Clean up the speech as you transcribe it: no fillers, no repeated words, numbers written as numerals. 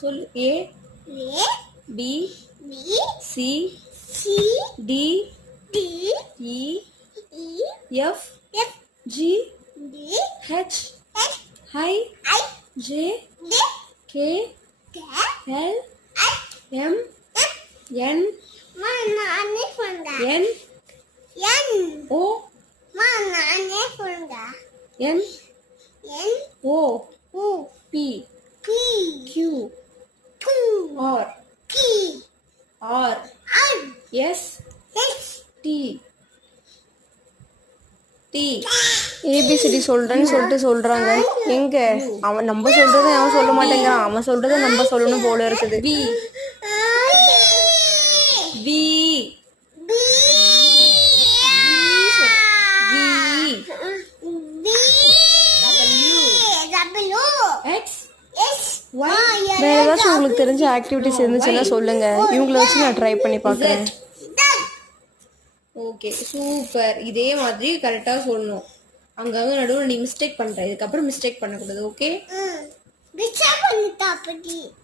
சொல். A B C D E F G H I J K L M N N O N O P Q R R S T T. A B C D சொல்றேன்னு சொல்லிட்டு சொல்றாங்க. எங்க அவன் நம்ம சொல்றதை அவன் சொல்ல மாட்டேங்கிறான். அவன் சொல்றதை நம்ம சொல்லணும் போல இருக்குது. B B X Y. வேற ஏதாச்சும் உங்களுக்கு தெரிஞ்ச ஆக்டிவிட்டிஸ் இருந்துச்சுன்னா சொல்லுங்க. இவங்கள வச்சு நான் ட்ரை பண்ணி பார்க்குறேன். Okay super. இதே மாதிரி கரெக்டாக சொல்லணும். அங்கங்கே நடுவில் நீ மிஸ்டேக் பண்ணுற. இதுக்கப்புறம் மிஸ்டேக் பண்ணக்கூடாது. ஓகே.